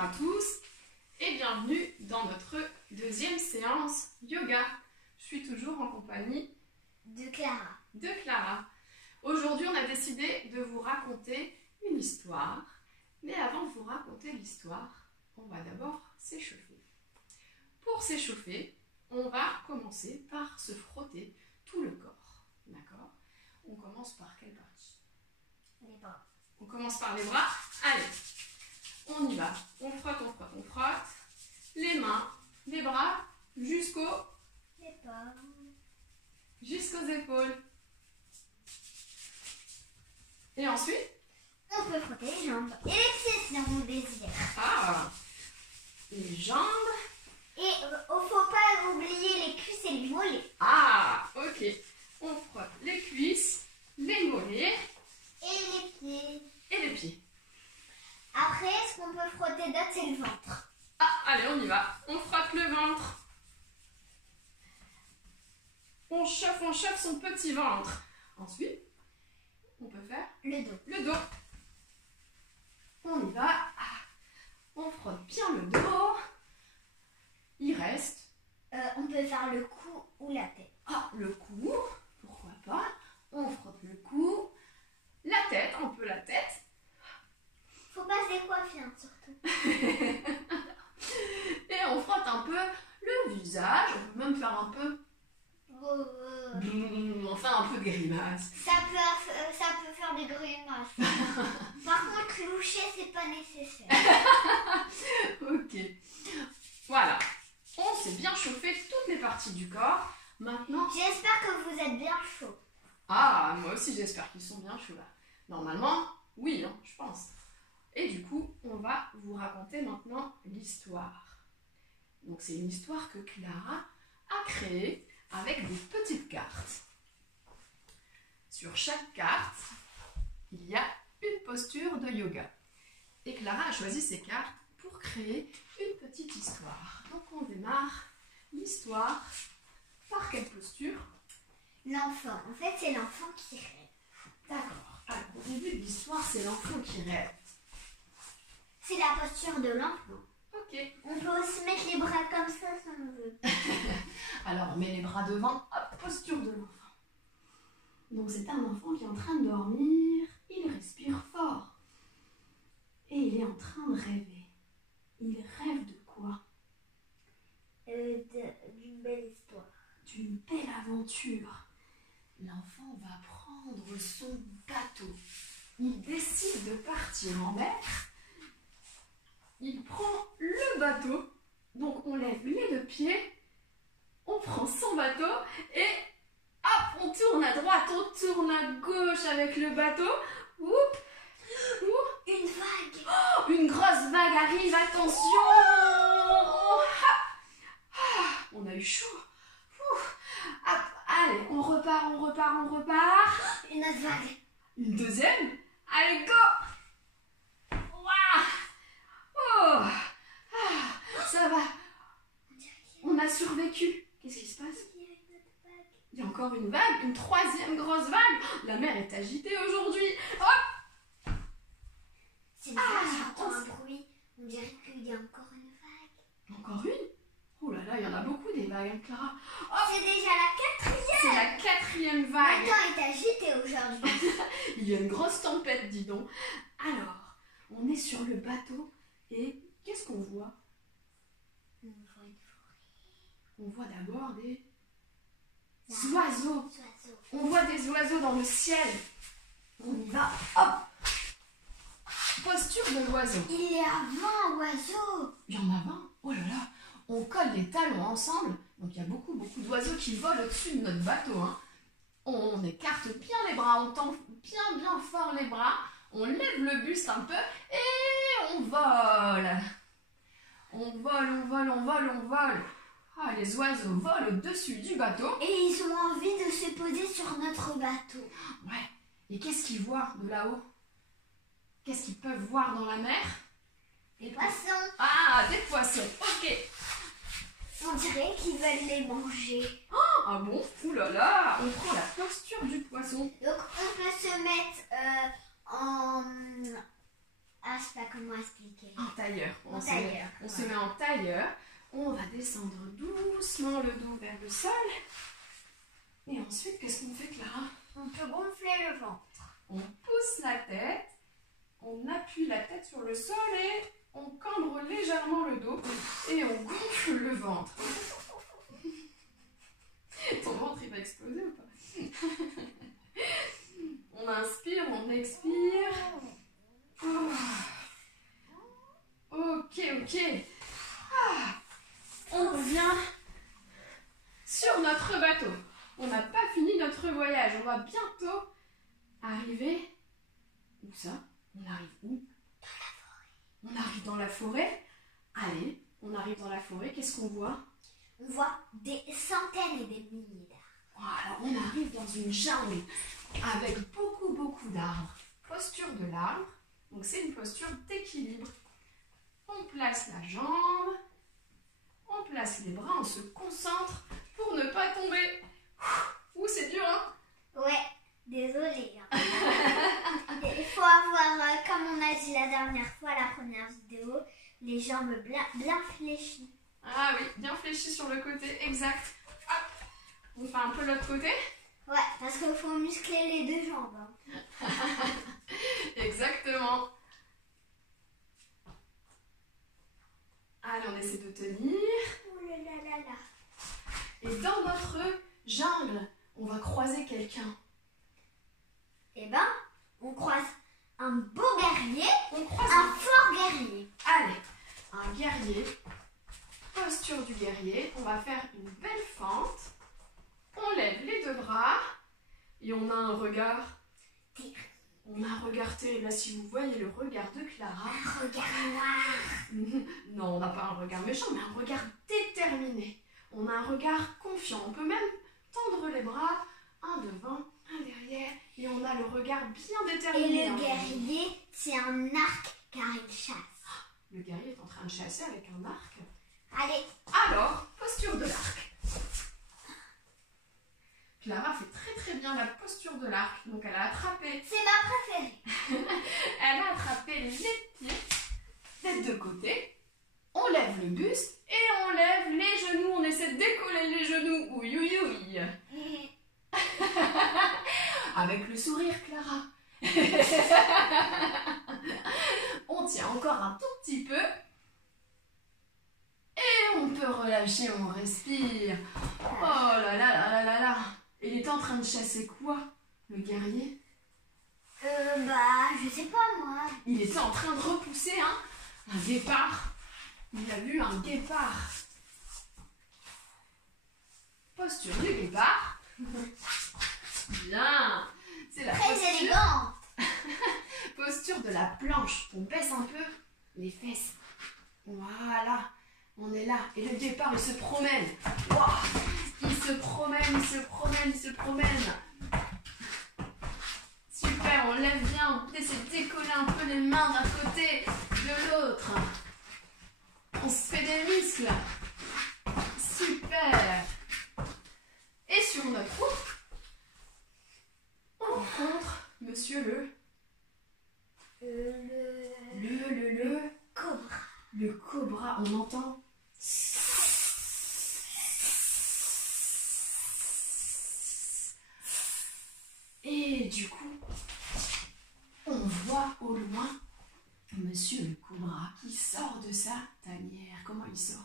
à tous et bienvenue dans notre deuxième séance yoga. Je suis toujours en compagnie de Clara. Aujourd'hui, on a décidé de vous raconter une histoire. Mais avant de vous raconter l'histoire, on va d'abord s'échauffer. Pour s'échauffer, on va commencer par se frotter tout le corps. D'accord? On commence par quelle partie? Les bras. On commence par les bras. Allez, on y va. On frotte, on frotte, on frotte. Les mains, les bras, jusqu'aux épaules. Et ensuite, on peut frotter les jambes et les pieds si on désire. Ah, les jambes. Et faut pas oublier les cuisses et les mollets. Ah, ok. On frotte les cuisses, les mollets. Et les pieds. Après, ce qu'on peut frotter d'autre, c'est le ventre. Ah, allez, on y va. On frotte le ventre. On chauffe son petit ventre. Ensuite, on peut faire le dos. Le dos. On y va. On frotte bien le dos. Il reste. On peut faire le cou ou la tête. Ah, le cou. Pourquoi pas. On frotte le cou. La tête, un peu la tête. Faut pas se décoiffer, hein, surtout. Et on frotte un peu le visage. On peut même faire un peu. Enfin, un peu de grimace. Ça peut faire des grimaces. Par contre, loucher, c'est pas nécessaire. Ok. Voilà. On s'est bien chauffé toutes les parties du corps. Maintenant. J'espère que vous êtes bien chaud. Ah, moi aussi, j'espère qu'ils sont bien chauds là. Normalement, oui, hein, je pense. Et du coup, on va vous raconter maintenant l'histoire. Donc, c'est une histoire que Clara a créée avec des petites cartes. Sur chaque carte, il y a une posture de yoga. Et Clara a choisi ces cartes pour créer une petite histoire. Donc, on démarre l'histoire par quelle posture? L'enfant. En fait, c'est l'enfant qui rêve. D'accord. Alors, au début de l'histoire, c'est l'enfant qui rêve. C'est la posture de l'enfant. Ok. On peut aussi mettre les bras comme ça si on veut. Alors, on met les bras devant. Hop, posture de l'enfant. Donc, c'est un enfant qui est en train de dormir. Il respire fort. Et il est en train de rêver. Il rêve de quoi? D'une belle histoire. D'une belle aventure. L'enfant va prendre son bateau. Il décide de partir en mer. Il prend le bateau. Donc on lève les deux pieds. On prend son bateau. Et hop, on tourne à droite, on tourne à gauche avec le bateau. Oup, oup. Une vague. Oh, une grosse vague arrive, attention. On a eu chaud. Hop, allez, on repart. Une autre vague. Une deuxième. Allez, go. Ouah. Oh. Ça va. On a survécu. Qu'est-ce qui se passe? Il y a encore une vague, une troisième grosse vague. La mer est agitée aujourd'hui. Hop. C'est j'entends un bruit. On dirait qu'il y a encore une vague. Encore une? Oh là là, il y en a beaucoup des vagues, hein, Clara. Oh, c'est déjà la 4e. C'est la 4e vague. Le temps est agité aujourd'hui. Il y a une grosse tempête, dis donc. Alors, on est sur le bateau et qu'est-ce qu'on voit? On voit une forêt. On voit d'abord des oiseaux. On voit des oiseaux dans le ciel. On y va. Hop. Posture de l'oiseau. Il y a 20 oiseaux. Il y en a 20. Oh là là. On colle les talons ensemble. Donc il y a beaucoup d'oiseaux qui volent au-dessus de notre bateau. Hein. On écarte bien les bras. On tend bien fort les bras. On lève le buste un peu. Et on vole. On vole. Ah, les oiseaux volent au-dessus du bateau. Et ils ont envie de se poser sur notre bateau. Ouais. Et qu'est-ce qu'ils voient de là-haut? Qu'est-ce qu'ils peuvent voir dans la mer? Des poissons. Ah, des poissons. Ok. On dirait qu'ils veulent les manger. Oh, ah bon? Ouh là là. On prend la posture du poisson. Donc on peut se mettre Ah, je sais pas comment expliquer. En tailleur. En tailleur. On se met en tailleur. On va descendre doucement le dos vers le sol. Et ensuite, qu'est-ce qu'on fait, Clara? On peut gonfler le ventre. On pousse la tête. On appuie la tête sur le sol et on cambre légèrement le dos. Et on gonfle le ventre. Ton ventre, il va exploser ou pas? On inspire, on expire. Oh. Ok. On revient sur notre bateau. On n'a pas fini notre voyage. On va bientôt arriver. Où ça? On arrive où? Dans la forêt. On arrive dans la forêt. Allez, on arrive dans la forêt. Qu'est-ce qu'on voit? On voit des centaines et des milliers d'arbres. Alors, on arrive dans une jungle avec beaucoup d'arbres. Posture de l'arbre. Donc, c'est une posture d'équilibre. On place la jambe. On place les bras. On se concentre pour ne pas tomber. Ouh, c'est dur, hein? Ouais, désolée. Hein. Il faut avoir, comme on a dit la dernière fois, la première vidéo, les jambes bien fléchies. Ah oui, bien fléchi sur le côté, exact. Hop. On fait un peu l'autre côté. Ouais, parce qu'il faut muscler les deux jambes. Hein. Exactement. Allez, on essaie de tenir. Oh là là là là. Et dans notre jungle, on va croiser quelqu'un. Eh ben, on croise un beau guerrier, On croise un fort guerrier. Allez, un guerrier. Posture du guerrier. On va faire une belle fente. On lève les deux bras. Et on a un regard. On a un regard terrible. Là, si vous voyez le regard de Clara. Un regard noir. Non, on n'a pas un regard méchant, mais un regard déterminé. On a un regard confiant. On peut même tendre les bras, un devant, un derrière, et on a le regard bien déterminé. Et le guerrier tient un arc car il chasse. Le guerrier est en train de chasser avec un arc. Allez, Alors, posture de l'arc. Clara fait très bien la posture de l'arc. Donc elle a attrapé. c'est ma préférée. Elle a attrapé les pieds des deux côtés. On lève le buste et on lève les genoux. On essaie de décoller les genoux. Oui, oui, oui. Avec le sourire, Clara. On tient encore un tout petit peu. Et on peut relâcher, on respire. Oh là là là là là là. Il est en train de chasser quoi, le guerrier? Je sais pas moi. Il était en train de repousser un guépard. Il a vu un guépard. Posture du guépard. Bien. C'est la Très posture. élégant. Posture de la planche. On baisse un peu les fesses. Voilà. On est là. Et le guépard, il se promène. Wow. Il se promène. Super, on lève bien. On essaie de décoller un peu les mains d'un côté, de l'autre. On se fait des muscles. Super. Et sur notre route, on rencontre monsieur le Cobra. Le cobra, on entend. Et du coup, on voit au loin monsieur le cobra qui sort de sa tanière. Comment il sort?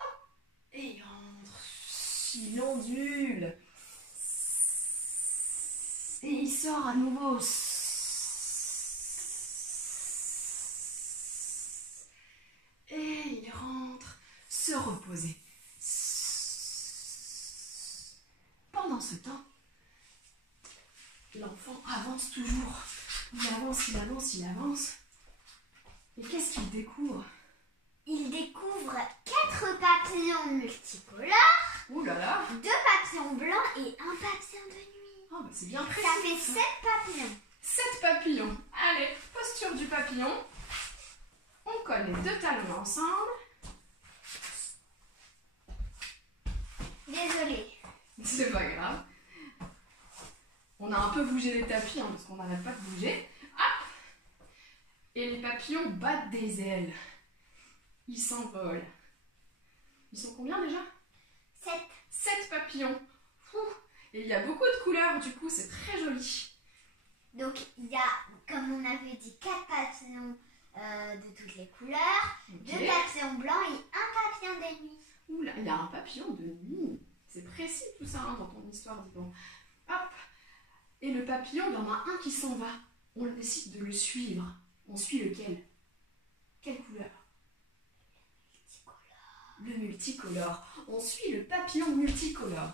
Hop. Et il entre. Il ondule. Et il sort à nouveau. Et il rentre se reposer. Pendant ce temps, l'enfant avance toujours. Il avance. Et qu'est-ce qu'il découvre? Il découvre 4 papillons multicolores, Ouh là là. 2 papillons blancs et un papillon de nuit. Oh, bah c'est bien précis. Ça fait 7 papillons. 7 papillons. Allez, posture du papillon. On colle les deux talons ensemble. Désolée. c'est pas grave. On a un peu bougé les tapis, hein, parce qu'on n'arrête pas de bouger. Hop! Et les papillons battent des ailes. Ils s'envolent. Ils sont combien déjà? 7. 7 papillons. Ouh. Et il y a beaucoup de couleurs, du coup, c'est très joli. Donc, il y a, comme on avait dit, 4 papillons de toutes les couleurs, Okay. 2 papillons blancs et un papillon de nuit. Ouh là, il y a un papillon de nuit. C'est précis tout ça, hein, dans ton histoire, dis donc. Hop! Et le papillon, il y en a un qui s'en va. On décide de le suivre. On suit lequel? Quelle couleur? Le multicolore. On suit le papillon multicolore.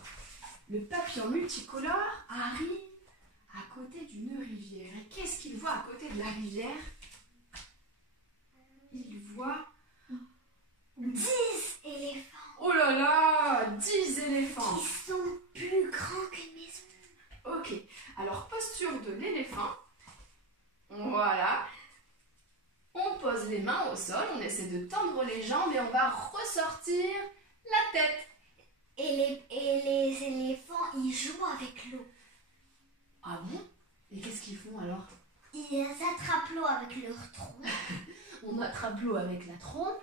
Le papillon multicolore arrive à côté d'une rivière. Et qu'est-ce qu'il voit à côté de la rivière? Il voit 10 éléphants. Oh là là, 10 éléphants. Qui sont plus grands qu'une maison. Ok, alors posture de l'éléphant. Voilà. On pose les mains au sol, on essaie de tendre les jambes et on va ressortir la tête. Et les éléphants, ils jouent avec l'eau. Ah bon? Et qu'est-ce qu'ils font alors? Ils attrapent l'eau avec leur tronc. On attrape l'eau avec la trompe.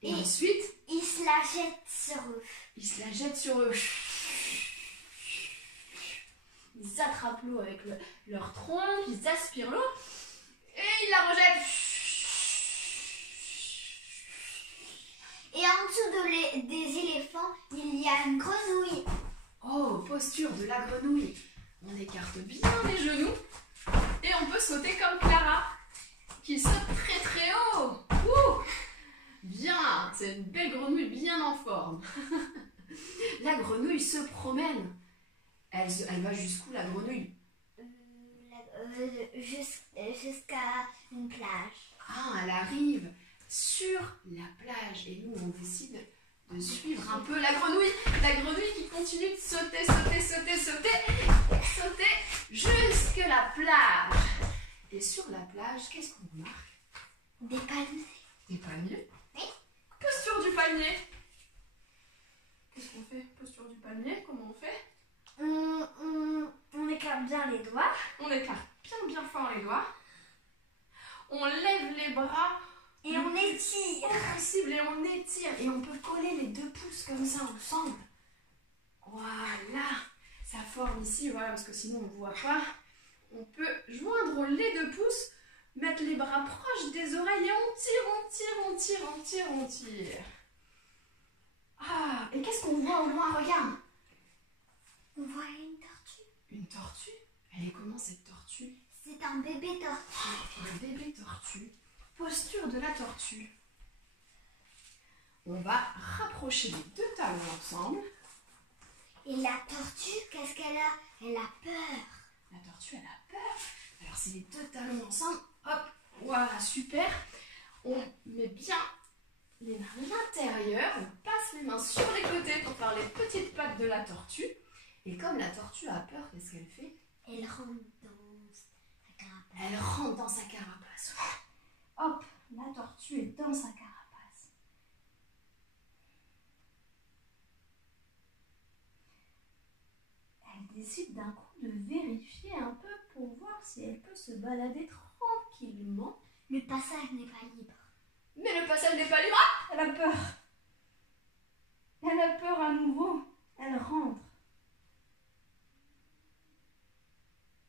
Et Et- ensuite, Ils se la jettent sur eux. ils se la jettent sur eux. Ils attrapent l'eau avec leur trompe, ils aspirent l'eau et ils la rejettent. Et en dessous des éléphants, il y a une grenouille. Oh, posture de la grenouille. On écarte bien les genoux et on peut sauter comme Clara qui saute très très haut. Ouh, bien, c'est une belle grenouille bien en forme. La grenouille se promène. Elle va jusqu'où la grenouille? Jusqu'à une plage. Ah, elle arrive sur la plage et nous on décide de suivre un peu la grenouille qui continue de sauter, sauter jusqu'à la plage. Et sur la plage, qu'est-ce qu'on remarque? Des palmiers. Des palmiers. Oui. Posture du palmier. Qu'est-ce qu'on fait? Posture du palmier, comment on fait? On écarte bien les doigts. On écarte bien fort les doigts. On lève les bras Et on étire. possible et on étire. Et on peut coller les 2 pouces comme ça ensemble. Voilà. Ça forme ici, voilà, parce que sinon on ne voit pas. On peut joindre les 2 pouces, mettre les bras proches des oreilles et on tire. Ah, et qu'est-ce qu'on voit au loin? Regarde. On voit une tortue. Une tortue? Elle est comment cette tortue? C'est un bébé tortue. Un bébé tortue. Posture de la tortue. On va rapprocher les 2 talons ensemble. Et la tortue, qu'est-ce qu'elle a? Elle a peur. La tortue, elle a peur. Alors, c'est les 2 talons ensemble. Hop, voilà, super. On met bien les mains à l'intérieur. On passe les mains sur les côtés pour faire les petites pattes de la tortue. Et comme la tortue a peur, qu'est-ce qu'elle fait? Elle rentre dans sa carapace. Elle rentre dans sa carapace. Hop, la tortue est dans sa carapace. Elle décide d'un coup de vérifier un peu pour voir si elle peut se balader tranquillement. Le passage n'est pas libre. Mais le passage n'est pas libre. Ah, elle a peur. Elle a peur à nouveau. Elle rentre.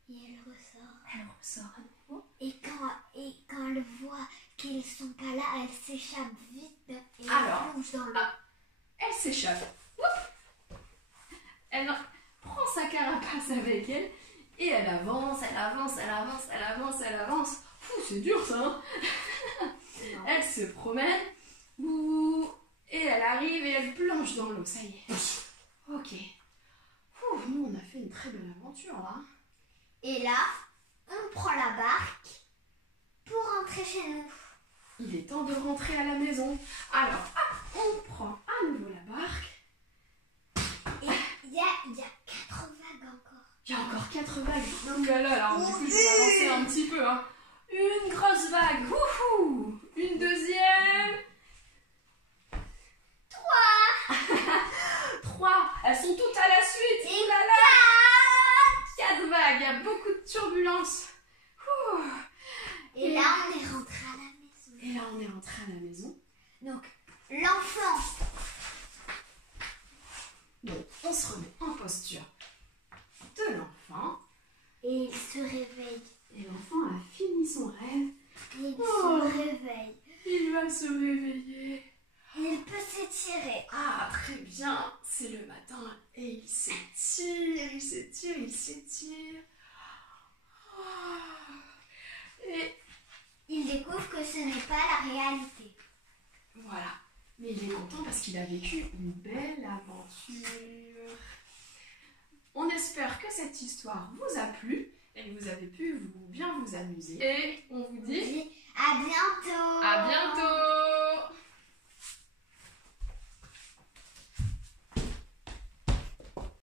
Et elle ressort. Elle ressort à nouveau. Et quand elle voit qu'ils sont pas là, elle s'échappe vite et Alors, elle plonge dans l'eau. Elle s'échappe. Oup. Elle prend sa carapace avec elle et elle avance. Fou, c'est dur ça, hein. Non. Elle se promène. Ouh, et elle arrive et elle plonge dans l'eau. Ça y est. Ok. Ouh, nous, on a fait une très belle aventure là. Et là, on prend la barque pour rentrer chez nous. Il est temps de rentrer à la maison. Alors, hop, on prend à nouveau la barque. Et il y a 4 vagues encore. Il y a encore 4 vagues. Ouh là là, alors, du coup, je vais avancer un petit peu. Hein. Une grosse vague. Wouhou. Une deuxième. 3. 3. Elles sont l'enfant. Donc, on se remet en posture de l'enfant. Et il se réveille. Et l'enfant a fini son rêve. Il se réveille. Il va se réveiller. Il peut s'étirer. Ah, très bien. C'est le matin et il s'étire, il s'étire, il s'étire. Et il découvre que ce n'est pas la réalité. Voilà. Mais il est content parce qu'il a vécu une belle aventure. On espère que cette histoire vous a plu et que vous avez pu bien vous amuser. Et on vous dit À bientôt. à bientôt.